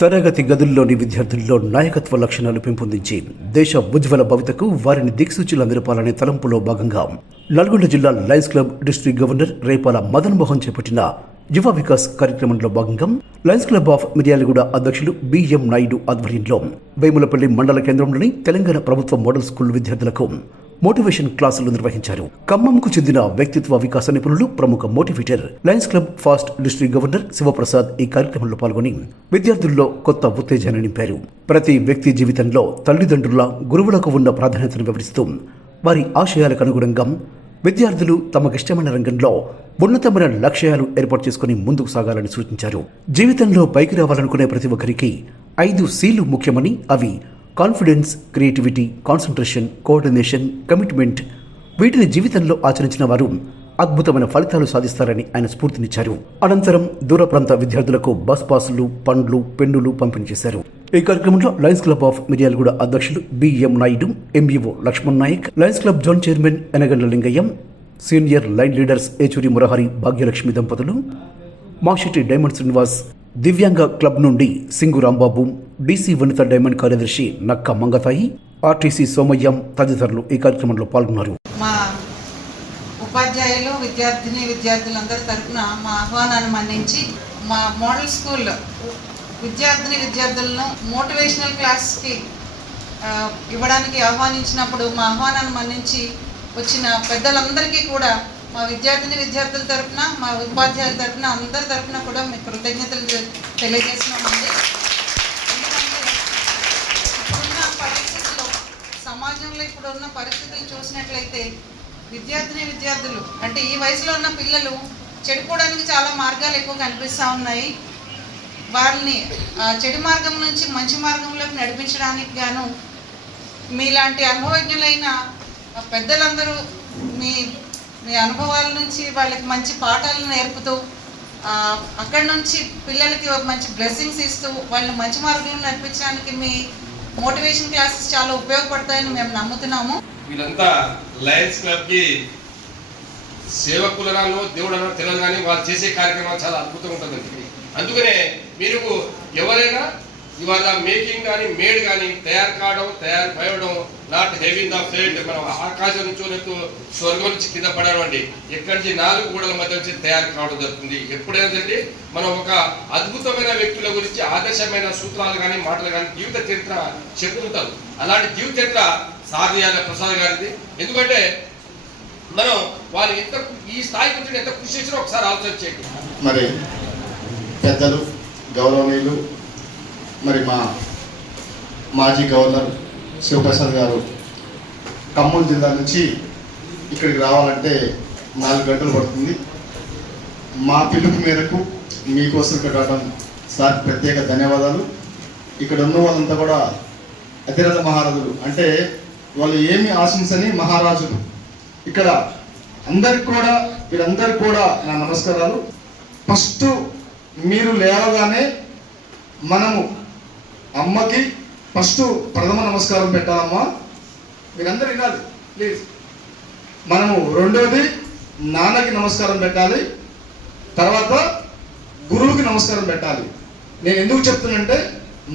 తరగతి గదుల్లోని విద్యార్థుల్లో నాయకత్వ లక్షణాలు పెంపొందించి దేశ ఉజ్వల భవితకు వారిని దిక్సూచిలా నిలపాలనే తలంపులో భాగంగా నల్గొండ జిల్లా lions club district governor Repala Madan Mohan చేపట్టిన యువ వికాస్ కార్యక్రమంలో భాగంగా లయన్స్ క్లబ్ ఆఫ్ మిర్యాలగూడ అధ్యక్షులు బిఎం నాయుడు ఆధ్వర్యంలో వేములపల్లి మండల కేంద్రంలోని తెలంగాణ ప్రభుత్వ మోడల్ స్కూల్ విద్యార్థులకు మోటివేషన్ క్లాసులు నిర్వహించారు. ఖమ్మంకు చెందిన వ్యక్తిత్వ వికాస నిపుణులు, ప్రముఖ motivator lions club past district governor Shivaprasad ఈ కార్యక్రమంలో పాల్గొని విద్యార్థుల్లో కొత్త ఉత్తేజాన్ని నింపారు. ప్రతి వ్యక్తి జీవితంలో తల్లిదండ్రుల, గురువులకు ఉన్న ప్రాధాన్యతను వివరిస్తూ వారి ఆశయాలకు అనుగుణంగా విద్యార్థులు తమకిష్టమైన రంగంలో ఉన్నతమైన లక్ష్యాలు ఏర్పాటు చేసుకుని ముందుకు సాగాలని సూచించారు. జీవితంలో పైకి రావాలనుకునే ప్రతి ఒక్కరికి 5 C'లు ముఖ్యమని, అవి confidence, creativity, concentration, coordination, commitment. వీటిని జీవితంలో ఆచరించిన వారు అద్భుతమైన ఫలితాలు సాధిస్తారని ఆయన స్ఫూర్తినిచ్చారు. అనంతరం దూర ప్రాంత విద్యార్థులకు బస్ పాసులు, పండ్లు, పెన్నులు పంపిణీ చేశారు. ఈ కార్యక్రమంలో లయన్స్ క్లబ్ ఆఫ్ మిర్యాలగూడ అధ్యక్షులు BM Naidu, MEO Lakshman Nayak, lions club zone chairman Enagandla Lingayyam, senior lion leaders Yechuri Murahari, Bhagyalakshmi దంపతులు, మాషెట్టి డైమండ్ శ్రీనివాస్, దివ్యాంగ క్లబ్ నుండి సింగు రాంబాబు, డీసీ వనిత డైమండ్ కార్యదర్శి నక్క మంగతాయి, ఆర్టీసీ సోమయ్యం తదితరులు ఈ కార్యక్రమంలో పాల్గొన్నారు. మా ఉపాధ్యాయులు, విద్యార్థులందరి తరఫున మా ఆహ్వానాన్ని మన్నించి మా మోడల్ స్కూల్ విద్యార్థులను మోటివేషనల్ క్లాస్కి ఇవ్వడానికి ఆహ్వానించినప్పుడు మా ఆహ్వానాన్ని మన్నించి వచ్చిన పెద్దలందరికీ కూడా మా విద్యార్థుల తరఫున, మా ఉపాధ్యాయుల తరఫున, అందరి తరఫున కూడా మీకు కృతజ్ఞతలు తెలియజేస్తున్నామండి. ఎందుకంటే ఇప్పుడున్న పరిస్థితుల్లో, సమాజంలో ఇప్పుడున్న పరిస్థితులు చూసినట్లయితే విద్యార్థులు అంటే ఈ వయసులో ఉన్న పిల్లలు చెడిపోవడానికి చాలా మార్గాలు ఎక్కువ కనిపిస్తూ ఉన్నాయి. వాళ్ళని చెడు మార్గం నుంచి మంచి మార్గంలోకి నడిపించడానికి గాను మీలాంటి అనుభవజ్ఞులైన పెద్దలందరూ మీ అనుభవాల నుంచి వాళ్ళకి మంచి పాఠాలను నేర్పుతూ అక్కడి నుంచి పిల్లలకి మంచి బ్లెస్సింగ్స్ ఇస్తూ వాళ్ళని మంచి మార్గంలో నడిపించడానికి మీ మోటివేషన్ క్లాసెస్ చాలా ఉపయోగపడతాయని మేము నమ్ముతున్నాము. వీళ్ళంతా లయన్స్ క్లబ్కి సేవకులనో దేవుడనో తెలియదు, కానీ వాళ్ళు చేసే కార్యక్రమాలు చాలా అద్భుతంగా ఉంటుందండి. అందుకనే మీరు ఎవరైనా ఇవాళ మేకింగ్ కానీ మేడ్ కానీ తయారు నాట్ హెవీ ద ఫెయిల్డ్, మనం ఆకాశం నుంచి స్వర్గం నుంచి కింద పడడం అండి, ఎక్కడి నుంచి 4 గోడల మధ్య నుంచి తయారు కావడం జరుగుతుంది. ఎప్పుడైందంటే మనం ఒక అద్భుతమైన వ్యక్తుల గురించి ఆదర్శమైన సూత్రాలు కానీ మాటలు కానీ జీవిత చరిత్ర చెప్పుకుంటారు. అలాంటి జీవిత చరిత్ర సారథియాల ప్రసాద్ గారిది. ఎందుకంటే మనం వాళ్ళు ఈ స్థాయికి వచ్చి ఎంత కృషి చేసినా ఒకసారి ఆలోచన చేయండి. మరి పెద్దలు, గౌరవనీయులు, మరి మా మాజీ గవర్నర్ శివప్రసాద్ గారు ఖమ్మం జిల్లా నుంచి ఇక్కడికి రావాలంటే 4 గంటలు పడుతుంది. మా పిలుపు మేరకు మీకోసం ఇక్కడ రావడం సార్ ప్రత్యేక ధన్యవాదాలు. ఇక్కడ ఉన్న వాళ్ళంతా కూడా అతిరథ మహారాజులు, అంటే వాళ్ళు ఏమి ఆశించని మహారాజులు. ఇక్కడ వీరందరికి కూడా నా నమస్కారాలు. ఫస్ట్ మీరు లేవగానే మనము అమ్మకి ఫస్ట్ ప్రథమ నమస్కారం పెట్టాలమ్మా, మీరందరూ వినాలి ప్లీజ్. మనము రెండోది నాన్నకి నమస్కారం పెట్టాలి, తర్వాత గురువుకి నమస్కారం పెట్టాలి. నేను ఎందుకు చెప్తున్నానంటే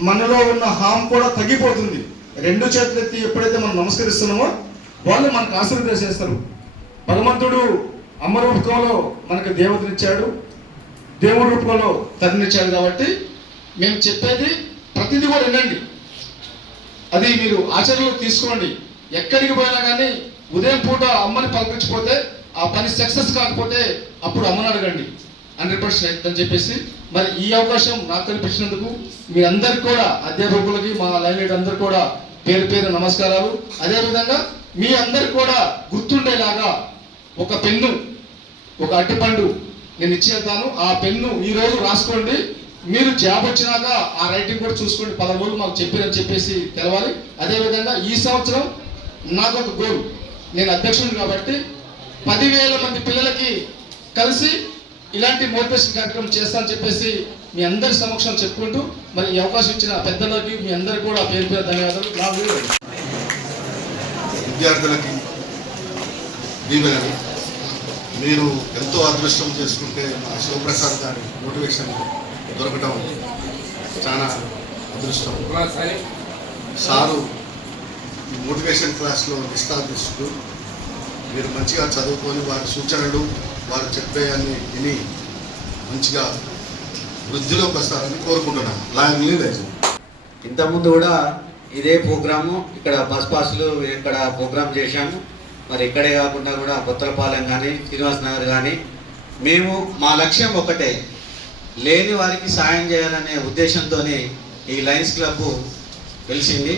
మనలో ఉన్న హామ్ కూడా తగ్గిపోతుంది. 2 చేతులు ఎత్తి ఎప్పుడైతే మనం నమస్కరిస్తున్నామో వాళ్ళు మనకు ఆశీర్వదిస్తారు. భగవంతుడు అమ్మ రూపంలో మనకు దేవతనిచ్చాడు, దేవుడి రూపంలో తల్లినిచ్చాడు. కాబట్టి మేము చెప్పేది ప్రతిదీ కూడా వినండి, అది మీరు ఆచరణలో తీసుకోండి. ఎక్కడికి పోయినా కానీ ఉదయం పూట అమ్మని పలకరించిపోతే ఆ పని సక్సెస్ కాకపోతే అప్పుడు అమ్మని అడగండి, 100% అని చెప్పేసి. మరి ఈ అవకాశం నాకు కల్పించినందుకు మీ అందరికి కూడా, అధ్యాపకులకి, మా లైన్ లీడర్ అందరు కూడా పేరు నమస్కారాలు. అదేవిధంగా మీ అందరికి కూడా గుర్తుండేలాగా ఒక పెన్ను, ఒక అరటిపండు నేను ఇచ్చి వెళ్తాను. ఆ పెన్ను ఈరోజు రాసుకోండి. మీరు జాబ్ వచ్చినాక ఆ రైటింగ్ కూడా చూసుకోండి. 10 రోజులు మాకు చెప్పారని చెప్పేసి తెలవాలి. అదేవిధంగా ఈ సంవత్సరం నాకు ఒక గోల్, నేను అధ్యక్షుడు కాబట్టి 10,000 మంది పిల్లలకి కలిసి ఇలాంటి మోటివేషన్ కార్యక్రమం చేస్తానని చెప్పేసి మీ అందరి సమక్షం చెప్పుకుంటూ, మరి ఈ అవకాశం ఇచ్చిన పెద్దలకి మీ అందరికి కూడా పేరు ధన్యవాదాలు. విద్యార్థులకి దీవెనని మీరు ఎంతో అదృష్టం చేసుకుంటే శివప్రసాద్ గారి మోటివేషన్ దొరకటం చాలా అదృష్టం. సారు ఈ మోటివేషన్ క్లాస్లో నిష్ఠాదృష్టులు. మీరు మంచిగా చదువుకొని వారి సూచనలు వారు చెప్పేయాన్ని విని మంచిగా వృద్ధిలోకి వస్తారని కోరుకుంటున్నాను. లాంగ్లీ రైజ్. ఇంతకుముందు కూడా ఇదే ప్రోగ్రాము ఇక్కడ బస్ పాస్లు ఇక్కడ ప్రోగ్రామ్ చేశాము. మరి ఇక్కడే కాకుండా కూడా కొత్తలపాలెం కానీ శ్రీనివాస్ నగర్ కానీ మేము మా లక్ష్యం ఒకటే, లేని వారికి సాయం చేయాలనే ఉద్దేశంతో ఈ లయన్స్ క్లబ్ వెలిసింది.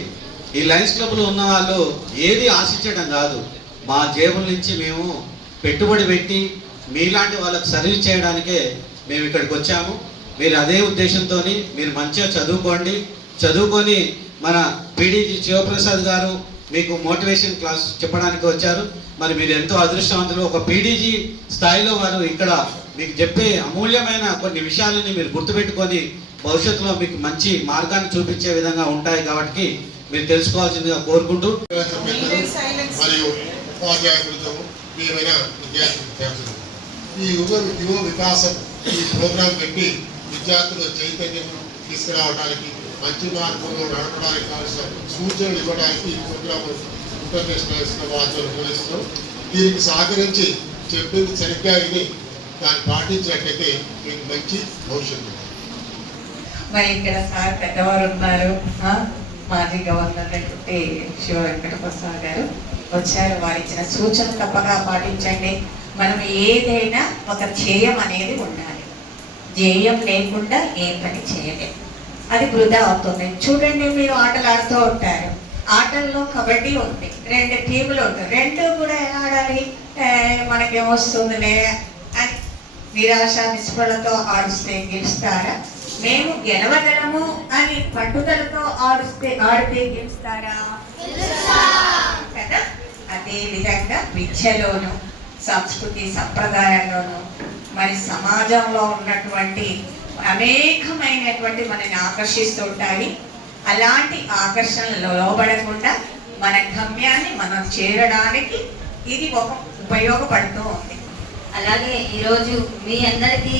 ఈ లయన్స్ క్లబ్లో ఉన్న వాళ్ళు ఏది ఆశించడం కాదు, మా జేబుల నుంచి మేము పెట్టుబడి పెట్టి మీలాంటి వాళ్ళకి సర్వీస్ చేయడానికే మేము ఇక్కడికి వచ్చాము. మీరు అదే ఉద్దేశంతో మీరు మంచిగా చదువుకొని మన పీడీజీ శివప్రసాద్ గారు మీకు మోటివేషన్ క్లాస్ చెప్పడానికి వచ్చారు. మరి మీరు ఎంతో అదృష్టవంతులు. ఒక పీడీజీ స్థాయిలో వారు ఇక్కడ మీకు చెప్పే అమూల్యమైన కొన్ని విషయాలని మీరు గుర్తుపెట్టుకొని భవిష్యత్తులో మీకు మంచి మార్గాన్ని చూపించే విధంగా ఉంటాయి కాబట్టి మీరు తెలుసుకోవాల్సిందిగా కోరుకుంటూ మరియు ఉపాధ్యాయులతో ప్రియమైన విద్యార్థులు ఈ యువ వికాసం ఈ ప్రోగ్రాం పెట్టి విద్యార్థుల చైతన్యం తీసుకురావడానికి మంచి మార్గంలో నడపడానికి కావాల్సిన సూచనలు ఇవ్వడానికి ఈ ప్రోగ్రాం ఇంటర్నేషనల్ వార్తలు నిర్వహిస్తున్నాం. దీనికి సహకరించి చెప్పింది సరిగ్గా విని దాన్ని పాటించినట్లయితే మీకు మంచి భవిష్యత్తు. మరి ఇక్కడ సార్ పెద్దవారు ఉన్నారు, మాజీ గవర్నర్ శివ వెంకటప్రసాద్ గారు వచ్చారు. వారు ఇచ్చిన సూచనలు తప్పగా పాటించండి. మనం ఏదైనా ఒక ధ్యేయం అనేది ఉండాలి. ధ్యేయం లేకుండా ఏ పని చేయలేము, అది వృధా అవుతుంది. చూడండి, మీరు ఆటలు ఆడుతూ ఉంటారు, ఆటల్లో కబడ్డీ ఉంది, 2 టీములు ఉంటాయి, 2 కూడా ఆడాలి, మనకేమొస్తుందిలే అని నిరాశ నిస్పృహలతో ఆడిస్తే గెలుస్తారా? మేము గెలవగలము అని పట్టుదలతో ఆడితే గెలుస్తారా? కదా. అదే విధంగా విద్యలోను సంస్కృతి సంప్రదాయాల్లోనూ మరి సమాజంలో ఉన్నటువంటి అనేకమైనటువంటి మనని ఆకర్షిస్తుంటాయి. అలాంటి ఆకర్షణలు లోబడకుండా మన గమ్యాన్ని మనం చేరడానికి ఇది ఒక ఉపయోగపడుతూ ఉంది. అలాగే ఈరోజు మీ అందరికీ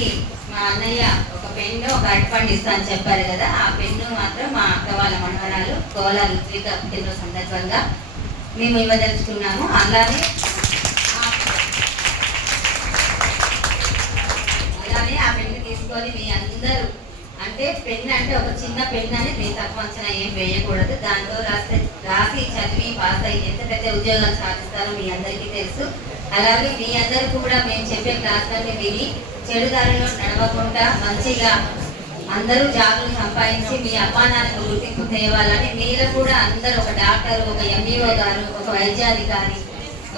మా అన్నయ్య ఒక పెన్ను ఒక అరటిపండు ఇస్తా అని చెప్పారు కదా, ఆ పెన్ను మాత్రం మా అక్క వాళ్ళ మనవరాలు కోలాలు పుట్టినరోజు సందర్భంగా మేము ఇవ్వదలుచుకున్నాము. అలానే ఆ పెన్ను తీసుకొని మీ అందరూ, అంటే పెన్ను అంటే ఒక చిన్న పెన్ను అని మీ తక్కువ అంచనా ఏం వేయకూడదు. దాంట్లో రాసి చదివి పాస్ అయ్యి ఎంత పెద్ద ఉద్యోగాలు సాధిస్తారో మీ అందరికీ తెలుసు. అలాగే మీ అందరూ కూడా మేము చెప్పే క్లాసులన్నీ విని చెడు దారిలో నడవకుండా మంచిగా అందరూ జాబులు సంపాదించి మీ అమ్మానానికి గుర్తింపు తేవాలని మీరు కూడా అందరూ ఒక డాక్టర్, ఒక ఎంఈఓ గారు, ఒక వైద్యాధికారి,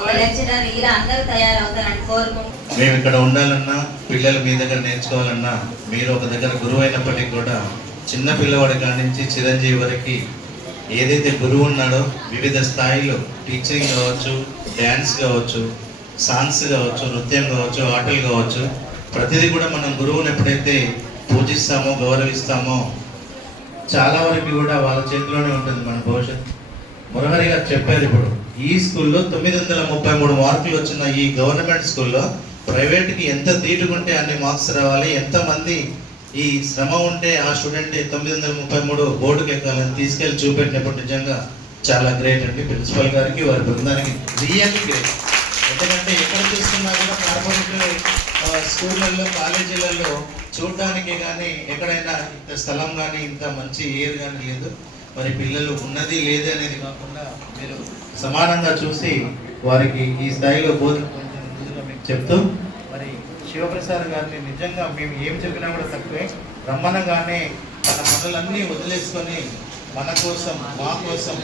ఒక లెక్చరర్ ఇలా అందరూ తయారవుతారని కోరుకుంటున్నాం. మేము ఇక్కడ ఉండాలన్నా, పిల్లలు మీ దగ్గర నేర్చుకోవాలన్నా, మీరు ఒక దగ్గర గురువు అయినప్పటికీ కూడా చిన్న పిల్లవాడి కాడి నుంచి చిరంజీవి వరకు ఏదైతే గురువు ఉన్నాడో వివిధ స్థాయిలో టీచింగ్ కావచ్చు, డ్యాన్స్ కావచ్చు, సాంగ్స్ కావచ్చు, నృత్యం కావచ్చు, ఆటలు కావచ్చు, ప్రతిదీ కూడా మనం గురువుని ఎప్పుడైతే పూజిస్తామో గౌరవిస్తామో చాలా వరకు కూడా వాళ్ళ చేతిలోనే ఉంటుంది మన భవిష్యత్తు. మురహరి గారు చెప్పారు, ఇప్పుడు ఈ స్కూల్లో 933 మార్కులు వచ్చిన ఈ గవర్నమెంట్ స్కూల్లో ప్రైవేట్కి ఎంత తీటుకుంటే అన్ని మార్క్స్ రావాలి, ఎంతమంది ఈ శ్రమ ఉంటే ఆ స్టూడెంట్ 933 బోర్డుకి ఎక్కాలని తీసుకెళ్ళి చూపెట్టినప్పుడు నిజంగా చాలా గ్రేట్ అండి. ప్రిన్సిపల్ గారికి వారి బృందానికి రియల్లీ గ్రేట్. ఎందుకంటే ఎక్కడ చూస్తున్నా కూడా కార్పొరేట్ స్కూళ్ళల్లో కాలేజీలలో చూడడానికి కానీ ఎక్కడైనా ఇంత స్థలం కానీ ఇంత మంచి ఎయిర్ కానీ లేదు. మరి పిల్లలు ఉన్నది లేదు అనేది కాకుండా మీరు సమానంగా చూసి వారికి ఈ స్థాయిలో బోధించడం మీకు చెప్తూ, మరి శివప్రసాద్ గారిని నిజంగా మేము ఏం చెప్పినా కూడా తక్కువే. రమ్మనగానే తన పనులన్నీ వదిలేసుకొని మన కోసం మా కోసం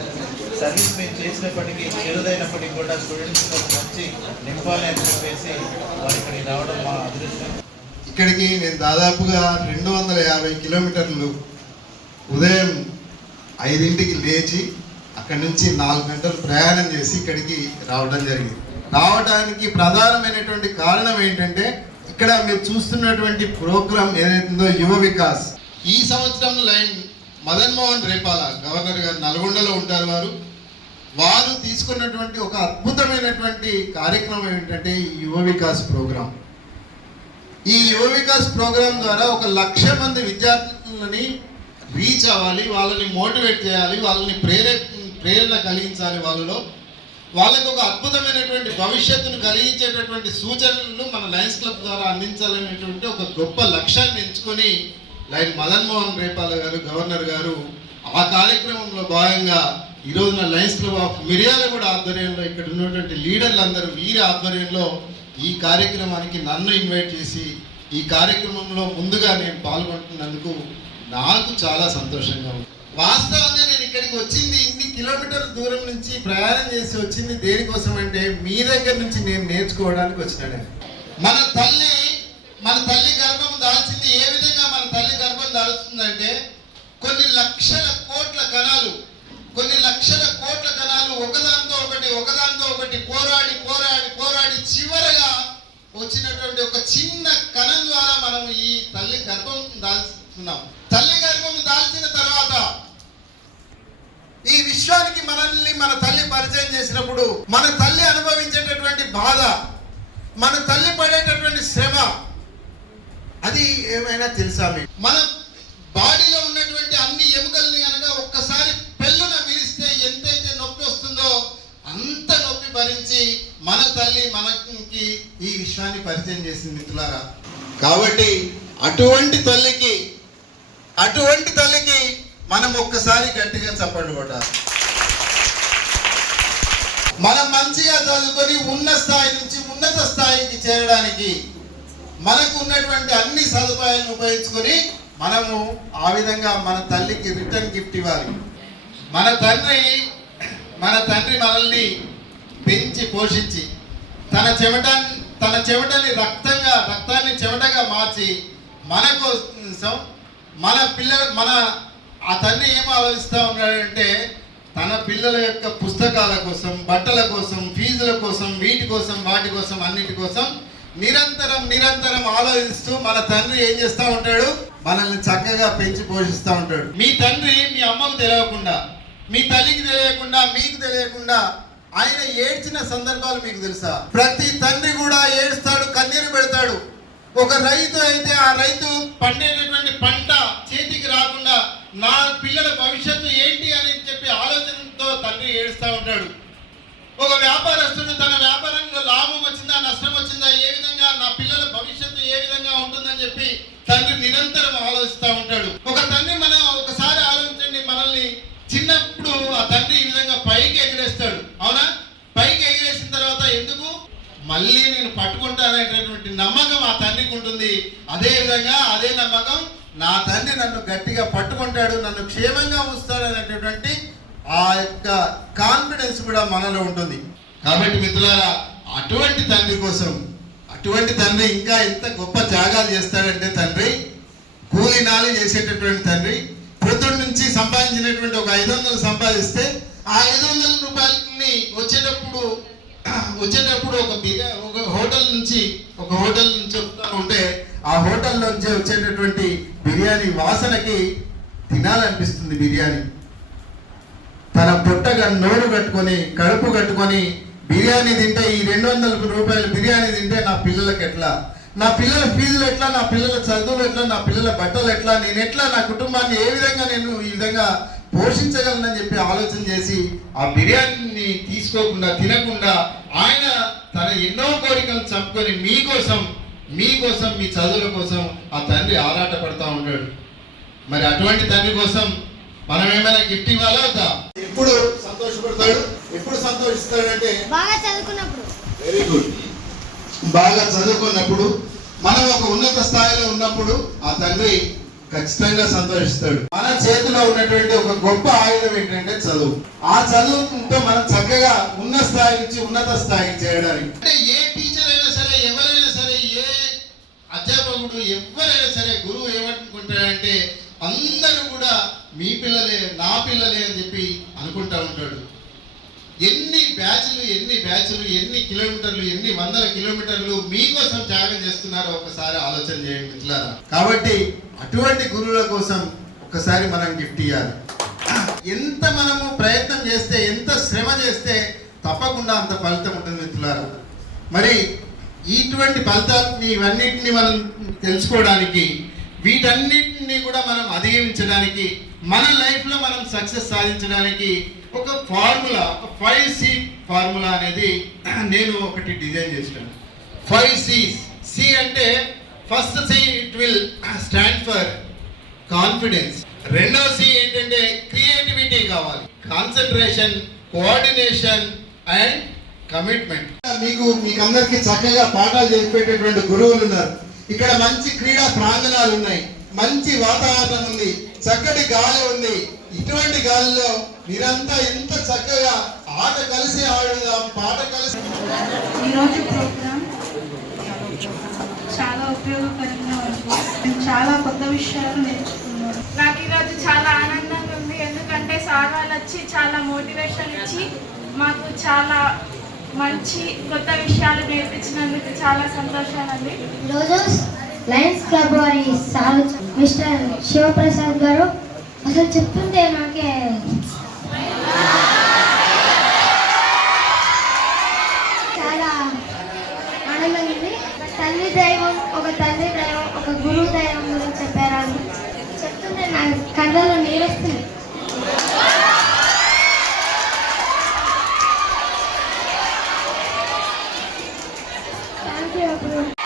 సర్వీస్ మేము చేసినప్పటికీ చెరుదైనప్పటికీ కూడా స్టూడెంట్స్ మంచి నింపాలి అని చెప్పేసి వారు ఇక్కడికి రావడం మా అదృష్టం. ఇక్కడికి నేను దాదాపుగా 250 కిలోమీటర్లు ఉదయం 5ంటికి లేచి అక్కడి నుంచి 4 గంటలు ప్రయాణం చేసి ఇక్కడికి రావడం జరిగింది. రావడానికి ప్రధానమైనటువంటి కారణం ఏంటంటే ఇక్కడ మీరు చూస్తున్నటువంటి ప్రోగ్రాం ఏదైతుందో యువ వికాస్. ఈ సంవత్సరం మదన్ మోహన్ రేపాల గవర్నర్ గారు నల్గొండలో ఉంటారు. వారు తీసుకున్నటువంటి ఒక అద్భుతమైనటువంటి కార్యక్రమం ఏంటంటే ఈ యువ వికాస్ ప్రోగ్రాం. ఈ యువ వికాస్ ప్రోగ్రాం ద్వారా 1,00,000 మంది విద్యార్థులని రీచ్ అవ్వాలి, వాళ్ళని మోటివేట్ చేయాలి, వాళ్ళని ప్రేరణ కలిగించాలి, వాళ్ళకు ఒక అద్భుతమైనటువంటి భవిష్యత్తును కలిగించేటటువంటి సూచనలు మన లయన్స్ క్లబ్ ద్వారా అందించాలనేటువంటి ఒక గొప్ప లక్ష్యాన్ని ఎంచుకొని లైన్ మదన్ మోహన్ రేపాల గారు, గవర్నర్ గారు ఆ కార్యక్రమంలో భాగంగా ఈ రోజున లయన్స్ క్లబ్ ఆఫ్ మిర్యాలగూడ ఆధ్వర్యంలో ఇక్కడ ఉన్నటువంటి లీడర్లందరూ వీరి ఆధ్వర్యంలో ఈ కార్యక్రమానికి నన్ను ఇన్వైట్ చేసి ఈ కార్యక్రమంలో ముందుగా నేను పాల్గొంటున్నందుకు నాకు చాలా సంతోషంగా ఉంది. వాస్తవంగా నేను ఇక్కడికి వచ్చింది ఇన్ని కిలోమీటర్ల దూరం నుంచి ప్రయాణం చేసి వచ్చింది దేనికోసం అంటే మీ దగ్గర నుంచి నేను నేర్చుకోవడానికి వచ్చినాను. మన తల్లి గర్భం దాల్చింది ఏ విధంగా మన తల్లి గర్భం దాల్స్తుందంటే కొన్ని లక్షల కోట్ల కణాలు ఒకదాంతో ఒకటి పోరాడి చివరగా వచ్చినటువంటి ఒక చిన్న కణం ద్వారా మనం ఈ తల్లి గర్భం దాల్చుతున్నాం. తల్లి గర్భం దాల్చిన తర్వాత ఈ విశ్వానికి మనల్ని మన తల్లి పరిచయం చేసినప్పుడు మన తల్లి అనుభవించేటటువంటి బాధ, మన తల్లి పడేటటువంటి శ్రమ అది ఏమైనా తెలుసా మీకు? మన బాడీలో ఉన్నటువంటి అన్ని ఎముకల్ని కనుక ఒక్కసారి పెళ్ళున విరిస్తే ఎంతైతే నొప్పి వస్తుందో అంత నొప్పి భరించి మన తల్లి మనకి ఈ విశ్వాన్ని పరిచయం చేసింది మిత్రులారా. కాబట్టి అటువంటి తల్లికి మనం ఒక్కసారి గట్టిగా చప్పట్లు కొట్టాలి. మనం మంచిగా చదువుకొని ఉన్న స్థాయి నుంచి ఉన్నత స్థాయికి చేరడానికి మనకు ఉన్నటువంటి అన్ని సదుపాయాలను ఉపయోగించుకొని మనము ఆ విధంగా మన తల్లికి రిటర్న్ గిఫ్ట్ ఇవ్వాలి. మన తండ్రి మనల్ని పెంచి పోషించి తన చెమటని రక్తాన్ని చెమటగా మార్చి మన కోసం ఆ తండ్రి ఏం ఆలోచిస్తూ ఉన్నాడంటే తన పిల్లల యొక్క పుస్తకాల కోసం, బట్టల కోసం, ఫీజుల కోసం, వాటి కోసం అన్నిటి కోసం నిరంతరం ఆలోచిస్తూ మన తండ్రి ఏం చేస్తూ ఉంటాడు? మనల్ని చక్కగా పెంచి పోషిస్తూ ఉంటాడు. మీ తండ్రి మీ అమ్మకు తెలియకుండా, మీ తల్లికి తెలియకుండా, మీకు తెలియకుండా ఆయన ఏడ్చిన సందర్భాలు మీకు తెలుసా? ప్రతి తండ్రి కూడా ఏడుస్తాడు, కన్నీరు పెడతాడు. ఒక రైతు అయితే ఆ రైతు పండేటటువంటి పంట చేతికి రాకుండా నా పిల్లల భవిష్యత్తు ఏంటి అని చెప్పి ఆలోచనతో తండ్రి ఏడుస్తూ ఉంటాడు. ఒక వ్యాపారస్తుడు తన వ్యాపారంలో లాభం వచ్చిందా నష్టం వచ్చిందా, ఏ విధంగా నా పిల్లల భవిష్యత్తు ఏ విధంగా ఉంటుందని చెప్పి తండ్రి నిరంతరం ఆలోచిస్తూ ఉంటాడు. ఒక తండ్రి మనం ఒకసారి ఆలోచించండి, మనల్ని చిన్నప్పుడు ఆ తండ్రి ఈ విధంగా పైకి ఎగిరేస్తాడు, అవునా? పైకి ఎగిరేసిన తర్వాత ఎందుకు? మళ్ళీ నేను పట్టుకుంటాననేటటువంటి నమ్మకం ఆ తండ్రికి ఉంటుంది. అదే విధంగా అదే నమ్మకం నా తండ్రి నన్ను గట్టిగా పట్టుకుంటాడు, నన్ను క్షేమంగా ఉంచుతాడు అనేటటువంటి ఆ యొక్క కాన్ఫిడెన్స్ కూడా మనలో ఉంటుంది. కాబట్టి మిత్రులారా, అటువంటి తండ్రి ఇంకా ఎంత గొప్ప త్యాగాలు చేస్తాడంటే తండ్రి కూలి నాలి చేసేటటువంటి తండ్రి పొద్దున్న నుంచి సంపాదించినటువంటి ఒక 500 సంపాదిస్తే ఆ 500 రూపాయలని వచ్చేటప్పుడు ఒక హోటల్ నుంచి వస్తూ ఉంటే ఆ హోటల్ నుంచి వచ్చేటటువంటి బిర్యానీ వాసనకి తినాలనిపిస్తుంది. బిర్యానీ తన పొట్టగా నోరు కట్టుకొని కడుపు కట్టుకొని బిర్యానీ తింటే, ఈ 200 రూపాయల బిర్యానీ తింటే నా పిల్లలకి ఎట్లా, నా పిల్లల ఫీజులు ఎట్లా, నా పిల్లల చదువులు ఎట్లా, నా పిల్లల బట్టలు ఎట్లా, నేను ఎట్లా నా కుటుంబాన్ని ఏ విధంగా నేను ఈ విధంగా పోషించగలనని చెప్పి ఆలోచన చేసి ఆ బిర్యానీని తీసుకోకుండా తినకుండా ఆయన తన ఎన్నో కోరికలు చంపుకొని మీకోసం మీ చదువుల కోసం ఆ తండ్రి ఆరాట పడతా ఉంటాడు. మరి అటువంటి తండ్రి కోసం మనం ఏమైనా గిఫ్ట్ ఇవ్వాలా వద్దా? ఎప్పుడు సంతోషపడతాడు, ఎప్పుడు సంతోషిస్తాడంటే బాగా చదువుకున్నప్పుడు. Very good. బాగా చదువుకున్నప్పుడు, మనం ఒక ఉన్నత స్థాయిలో ఉన్నప్పుడు ఆ తండ్రి ఖచ్చితంగా సంతోషిస్తాడు. మన చేతిలో ఉన్నటువంటి ఒక గొప్ప ఆయుధం ఏంటంటే చదువు. ఆ చదువుకుంటే మనం చక్కగా ఉన్న స్థాయి నుంచి ఉన్నత స్థాయికి చేయడానికి. అంటే ఏ టీచర్ అయినా సరే, ఎవరైనా సరే, ఏ అధ్యాపకుడు ఎవరైనా సరే, గురువు ఏమనుకుంటాడంటే అందరూ కూడా మీ పిల్లలే, నా పిల్లలే అని చెప్పి అనుకుంటా ఉంటాడు. ఎన్ని బ్యాచ్లు ఎన్ని కిలోమీటర్లు, ఎన్ని వందల కిలోమీటర్లు మీకోసం త్యాగం చేస్తున్నారో ఒకసారి ఆలోచన చేయండి మిత్రులారా. కాబట్టి అటువంటి గురువుల కోసం ఒకసారి మనం గిఫ్ట్ ఇవ్వాలి. ఎంత మనము ప్రయత్నం చేస్తే, ఎంత శ్రమ చేస్తే తప్పకుండా అంత ఫలితం ఉంటుంది మిత్రులారా. మరి ఇటువంటి ఫలితాలని ఇవన్నింటినీ మనం తెలుసుకోవడానికి వీటన్నిటిని కూడా మనం అధిగమించడానికి, మన లైఫ్లో మనం సక్సెస్ సాధించడానికి ఒక ఫార్ములా, ఒక 5C ఫార్ములా అనేది నేను ఒకటి డిజైన్ చేశాను. 5 C's. సి అంటే first see it will stand for confidence. రెండో సి ఏంటంటే క్రియేటివిటీ కావాలి, కాన్సన్ట్రేషన్, కోఆర్డినేషన్ అండ్ కమిట్మెంట్. మీకందరికీ చక్కగా పాఠాలు చెప్పేటటువంటి గురువులు ఉన్నారు. ఇక్కడ మంచి క్రీడా ప్రాంగణాలు ఉన్నాయి, మంచి వాతావరణం ఉంది, చక్కటి గాలి ఉంది. ఇటువంటి గాలిలో మీరంతా ఎంత చక్కగా ఆట కలిసి ఆడుదాం, పాట కలిసి. ఈరోజు ప్రోగ్రామ్ చాలా ఉపయోగకరంగా ఉంది. నేను చాలా కొత్త విషయాలు నేర్చుకున్నాను. నాకు ఈరోజు చాలా ఆనందంగా ఉంది, ఎందుకంటే సార్ వాళ్ళు వచ్చి చాలా మోటివేషన్ ఇచ్చి మాకు చాలా మంచి కొత్త విషయాలు నేర్పించినందుకు చాలా సంతోషంగా ఉంది. ఈరోజు లయన్స్ క్లబ్ వారి సార్ మిస్టర్ శివప్రసాద్ గారు అసలు చెప్తుంటే నాకే చాలా ఆనందంగా ఉంది. తల్లి దైవం, ఒక గురువు దైవం గురించి చెప్పారు. చెప్తుంటే నా కళ్ళలో నీరొస్తుంది. Thank you.